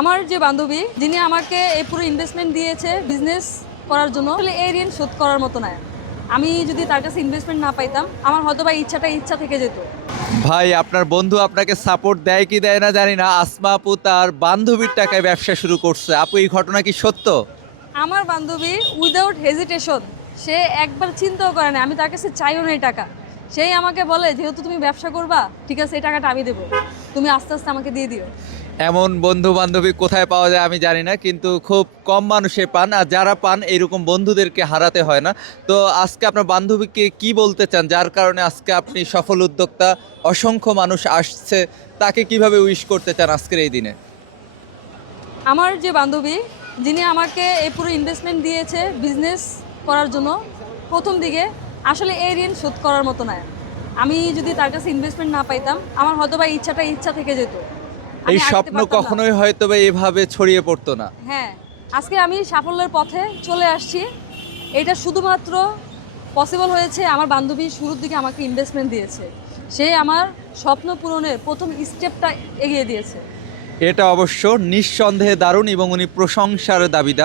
আমার যে বান্ধবী যিনি আমাকে এই পুরো ইনভেস্টমেন্ট দিয়েছে বিজনেস করার জন্য, আসলে এই ঋণ শোধ করার মতো নয়। আমি যদি তার কাছে ইনভেস্টমেন্ট না পাইতাম, আমার হয়তো বা ইচ্ছা থেকে যেত। ভাই, আপনার বন্ধু আপনাকে সাপোর্ট দেয় কি দেয় না জানি না, আসমা আপু তার বান্ধবীর টাকায় ব্যবসা শুরু করছে। আপু, এই ঘটনা কি সত্য? আমার বান্ধবী উইদাউট হেজিটেশন, সে একবার চিন্তাও করে না, আমি তার কাছে চাইও না এই টাকা। সেই আমাকে বলে, যেহেতু তুমি ব্যবসা করবা, ঠিক আছে এই টাকাটা আমি দেবো, তুমি আস্তে আস্তে আমাকে দিয়ে দিও। এমন বন্ধু বান্ধবী কোথায় পাওয়া যায় আমি জানি না, কিন্তু খুব কম মানুষে পান, আর যারা পান এরকম বন্ধুদেরকে হারাতে হয় না। তো আজকে আপনার বান্ধবীকে কি বলতে চান, যার কারণে আজকে আপনি সফল উদ্যোক্তা, অসংখ্য মানুষ আসছে, তাকে কিভাবে উইশ করতে চান আজকের এই দিনে? আমার যে বান্ধবী যিনি আমাকে এই পুরো ইনভেস্টমেন্ট দিয়েছে বিজনেস করার জন্য, প্রথম দিকে আসলে এই ঋণ শোধ করার মতো নয়। আমি যদি তার কাছে ইনভেস্টমেন্ট না পাইতাম, আমার হয়তো বা ইচ্ছা থেকে যেত। এই আমি আগাতে স্বপ্ন পারতাম না। কখনোই হয়তো বা এভাবে ছড়িয়ে পড়তো না। হ্যাঁ, আজকে আমি সাফল্যের পথে চলে আসছি। এটা শুধুমাত্র পসিবল হয়েছে আমার বান্ধবী শুরুর দিকে আমাকে ইনভেস্টমেন্ট দিয়েছে। সে আমার স্বপ্ন পূরণের প্রথম স্টেপটা এগিয়ে দিয়েছে। এটা অবশ্য নিঃসন্দেহে দারুণ এবং উনি প্রশংসার দাবিদার।